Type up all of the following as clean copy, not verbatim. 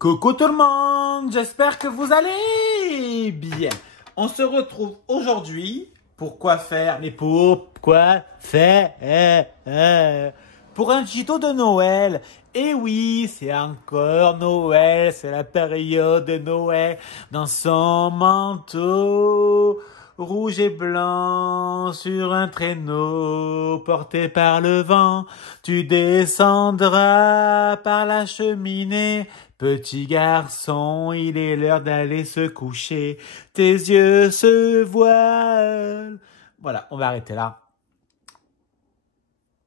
Coucou tout le monde, j'espère que vous allez bien. On se retrouve aujourd'hui pour quoi faire, mais pour quoi faire pour un tuto de Noël. Et oui, c'est encore Noël, c'est la période de Noël. Dans son manteau rouge et blanc, sur un traîneau porté par le vent, tu descendras par la cheminée. Petit garçon, il est l'heure d'aller se coucher. Tes yeux se voilent. Voilà, on va arrêter là.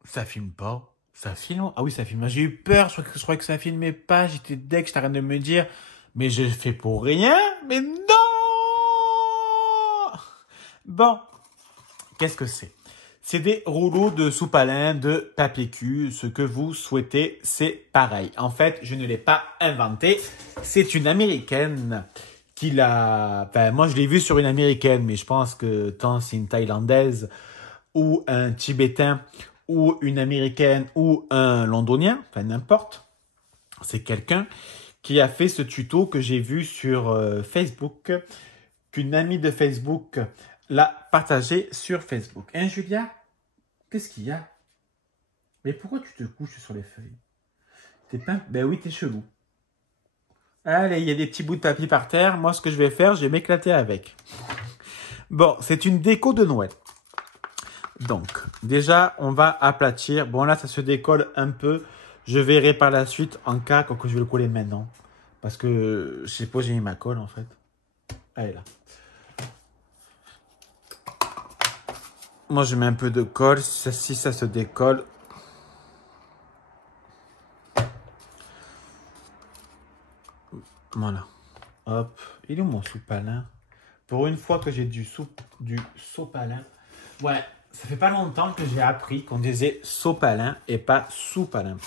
Ça filme pas. Ça filme? Ah oui, ça filme. J'ai eu peur, je croyais que ça filmait pas. J'étais deg, j'étais en train de me dire, mais je fais pour rien? Mais non! Bon, qu'est-ce que c'est? C'est des rouleaux de soupalin de papier cul. Ce que vous souhaitez, c'est pareil. En fait, je ne l'ai pas inventé. C'est une Américaine qui l'a... Enfin, moi, je l'ai vu sur une Américaine, mais je pense que tant c'est une Thaïlandaise ou un Tibétain ou une Américaine ou un Londonien, enfin n'importe, c'est quelqu'un qui a fait ce tuto que j'ai vu sur Facebook, qu'une amie de Facebook l'a partagé sur Facebook. Hein, Julia? Qu'est-ce qu'il y a? Mais pourquoi tu te couches sur les feuilles? T'es pas... Ben oui, t'es chelou. Allez, il y a des petits bouts de papier par terre. Moi, ce que je vais faire, je vais m'éclater avec. Bon, c'est une déco de Noël. Donc, déjà, on va aplatir. Bon, là, ça se décolle un peu. Je verrai par la suite en cas que je vais le coller maintenant. Parce que, je sais pas, j'ai mis ma colle, en fait. Elle est là. Moi, je mets un peu de colle. Si ça se décolle. Voilà. Hop. Il est où mon sopalin? Pour une fois que j'ai du sopalin. Ouais, ça fait pas longtemps que j'ai appris qu'on disait sopalin et pas soupalin.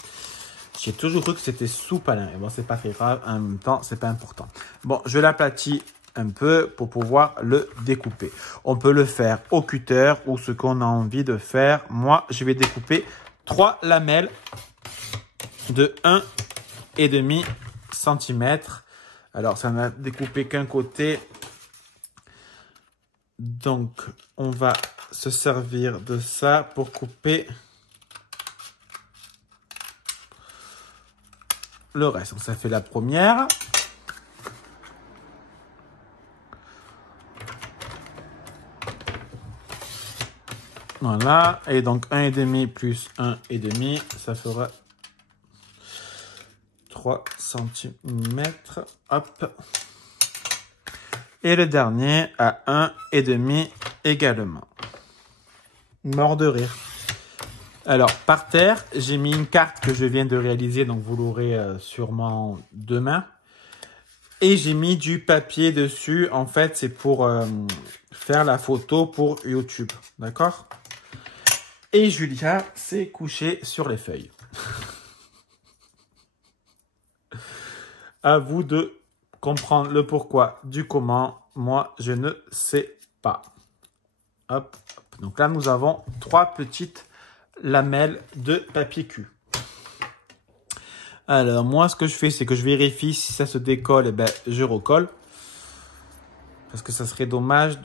J'ai toujours cru que c'était soupalin. Et bon, c'est pas très grave. En même temps, c'est pas important. Bon, je l'aplatis un peu pour pouvoir le découper. On peut le faire au cutter ou ce qu'on a envie de faire. Moi, je vais découper 3 lamelles de 1,5 cm. Alors, ça n'a découpé qu'un côté. Donc, on va se servir de ça pour couper le reste. Donc, ça fait la première. Voilà. Et donc, 1,5 plus 1,5, ça fera 3 cm. Hop. Et le dernier à 1,5 également. Mort de rire. Alors, par terre, j'ai mis une carte que je viens de réaliser, donc vous l'aurez sûrement demain. Et j'ai mis du papier dessus. En fait, c'est pour faire la photo pour YouTube. D'accord? Et Julia s'est couchée sur les feuilles. À vous de comprendre le pourquoi du comment. Moi, je ne sais pas. Hop. Donc là, nous avons 3 petites lamelles de papier cul. Alors, moi, ce que je fais, c'est que je vérifie si ça se décolle, et ben, je recolle. Parce que ça serait dommage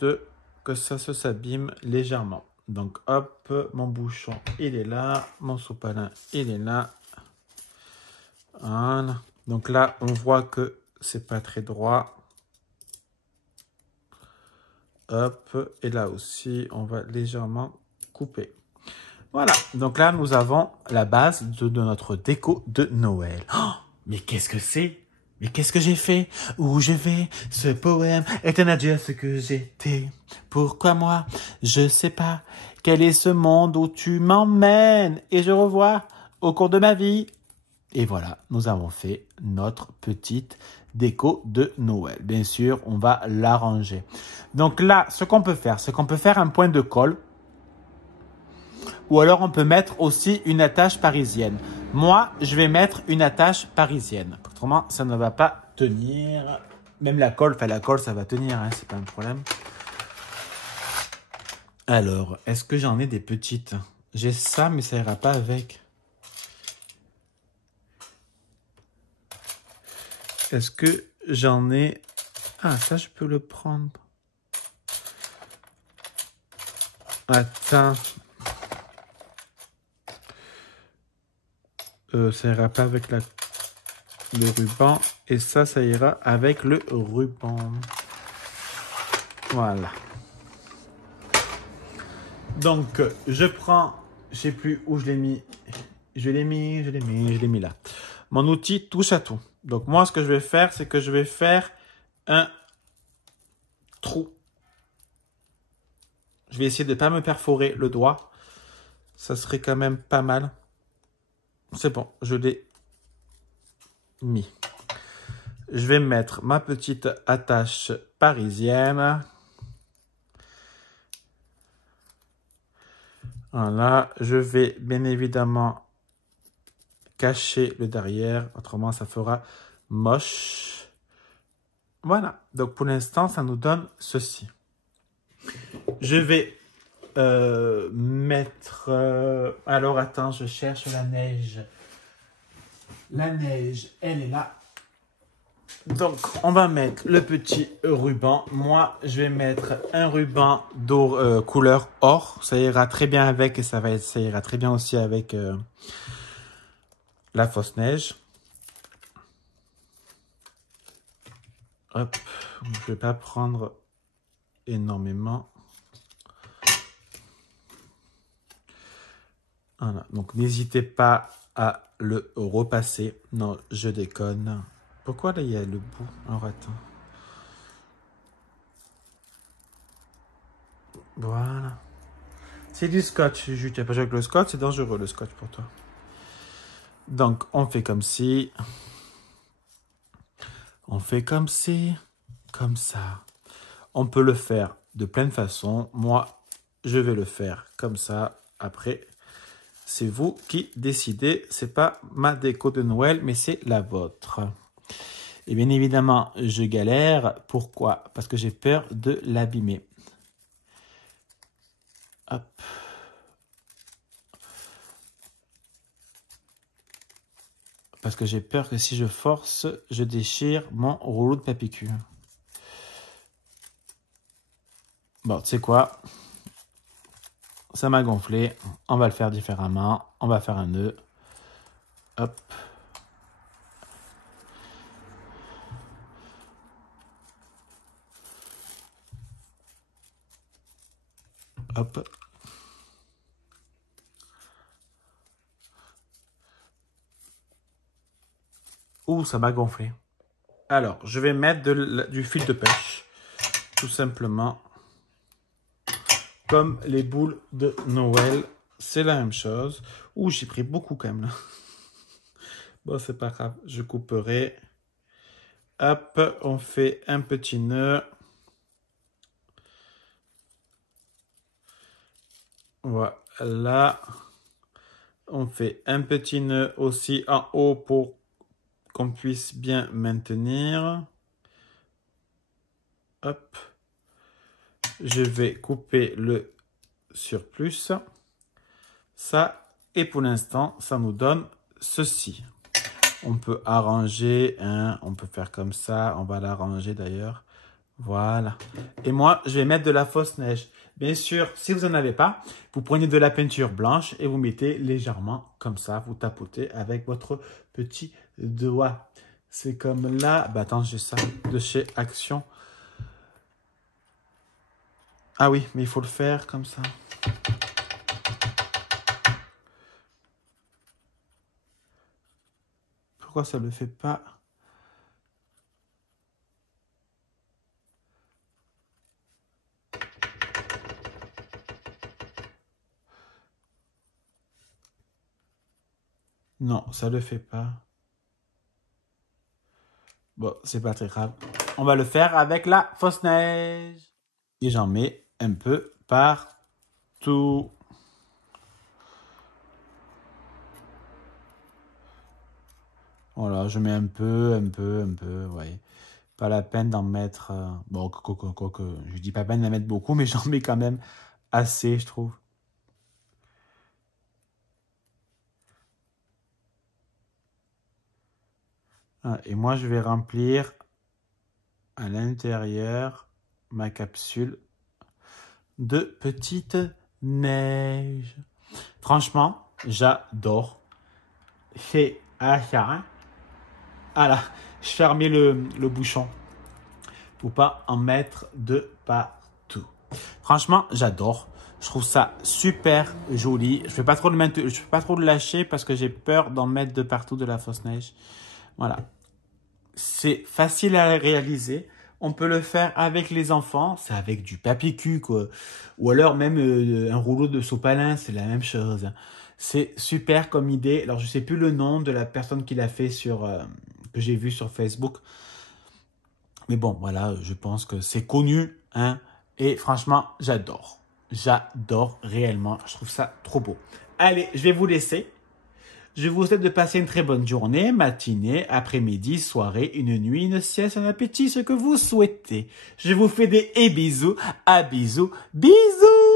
que ça s'abîme légèrement. Donc, hop, mon bouchon, il est là. Mon sopalin, il est là. Voilà. Donc là, on voit que c'est pas très droit. Hop, et là aussi, on va légèrement couper. Voilà, donc là, nous avons la base de notre déco de Noël. Oh, mais qu'est-ce que c'est? Mais qu'est-ce que j'ai fait? Où je vais? Ce poème est un adieu à ce que j'étais. Pourquoi moi? Je sais pas. Quel est ce monde où tu m'emmènes et je revois au cours de ma vie? Et voilà, nous avons fait notre petite déco de Noël. Bien sûr, on va l'arranger. Donc là, ce qu'on peut faire, c'est qu'on peut faire un point de colle. Ou alors, on peut mettre aussi une attache parisienne. Moi, je vais mettre une attache parisienne. Autrement, ça ne va pas tenir. Même la colle, ça va tenir, hein, c'est pas un problème. Alors, est-ce que j'en ai des petites? J'ai ça, mais ça ira pas avec. Est-ce que j'en ai... Ah, ça, je peux le prendre. Attends. Ça ira pas avec le ruban. Et ça ira avec le ruban. Voilà. Donc, je prends... Je sais plus où je l'ai mis. Je l'ai mis là. Mon outil touche à tout. Donc, moi, ce que je vais faire, c'est que je vais faire un trou. Je vais essayer de ne pas me perforer le doigt. Ça serait quand même pas mal. C'est bon, je l'ai mis. Je vais mettre ma petite attache parisienne. Voilà, je vais bien évidemment cacher le derrière, autrement ça fera moche. Voilà, donc pour l'instant, ça nous donne ceci. Je vais mettre... alors attends, je cherche la neige. La neige, elle est là. Donc, on va mettre le petit ruban. Moi, je vais mettre un ruban d'or, couleur or. Ça ira très bien avec et ça ira très bien aussi avec la fausse neige. Hop, je vais pas prendre énormément. Voilà, donc n'hésitez pas à le repasser. Non, je déconne. Pourquoi là il y a le bout? Alors attends. Voilà. C'est du scotch, Jus. Tu n'as pas joué avec le scotch, c'est dangereux le scotch pour toi. Donc on fait comme ci. On fait comme ci, comme ça. On peut le faire de plein de façons. Moi, je vais le faire comme ça. Après, c'est vous qui décidez. C'est pas ma déco de Noël, mais c'est la vôtre. Et bien évidemment, je galère. Pourquoi? Parce que j'ai peur de l'abîmer. Hop. Parce que j'ai peur que si je force, je déchire mon rouleau de papier cul. Bon, tu sais quoi? Ça m'a gonflé. On va le faire différemment. On va faire un nœud. Hop. Hop. Ouh, ça m'a gonflé. Alors, je vais mettre du fil de pêche. Tout simplement. Comme les boules de Noël. C'est la même chose. Ouh, j'ai pris beaucoup quand même là. Bon, c'est pas grave. Je couperai. Hop, on fait un petit nœud. Voilà. On fait un petit nœud aussi en haut pour qu'on puisse bien maintenir. Hop. Je vais couper le surplus. Ça, et pour l'instant, ça nous donne ceci. On peut arranger, hein, on peut faire comme ça. On va l'arranger d'ailleurs. Voilà. Et moi, je vais mettre de la fausse neige. Bien sûr, si vous n'en avez pas, vous prenez de la peinture blanche et vous mettez légèrement comme ça. Vous tapotez avec votre petit doigt. C'est comme là. Bah attends, j'ai ça de chez Action. Ah oui, mais il faut le faire comme ça. Pourquoi ça ne le fait pas? Non, ça ne le fait pas. Bon, c'est pas très grave. On va le faire avec la fausse neige. Et j'en mets un peu partout. Voilà, je mets un peu, ouais. Pas la peine d'en mettre... bon, quoi, je dis pas peine d'en mettre beaucoup, mais j'en mets quand même assez, je trouve. Ah, et moi, je vais remplir à l'intérieur ma capsule de petite neige. Franchement, j'adore. C'est à ça. Hein. Ah là, je fermais le bouchon pour pas en mettre de partout. Franchement, j'adore. Je trouve ça super joli. Je ne vais pas trop le mettre, je vais pas trop le lâcher parce que j'ai peur d'en mettre de partout de la fausse neige. Voilà. C'est facile à réaliser. On peut le faire avec les enfants. C'est avec du papier cul, quoi. Ou alors même un rouleau de sopalin, c'est la même chose. C'est super comme idée. Alors, je sais plus le nom de la personne qui l'a fait que j'ai vu sur Facebook. Mais bon, voilà, je pense que c'est connu, hein. Et franchement, j'adore. J'adore réellement. Je trouve ça trop beau. Allez, je vais vous laisser. Je vous souhaite de passer une très bonne journée, matinée, après-midi, soirée, une nuit, une sieste, un appétit, ce que vous souhaitez. Je vous fais des bisous, à bisous, bisous!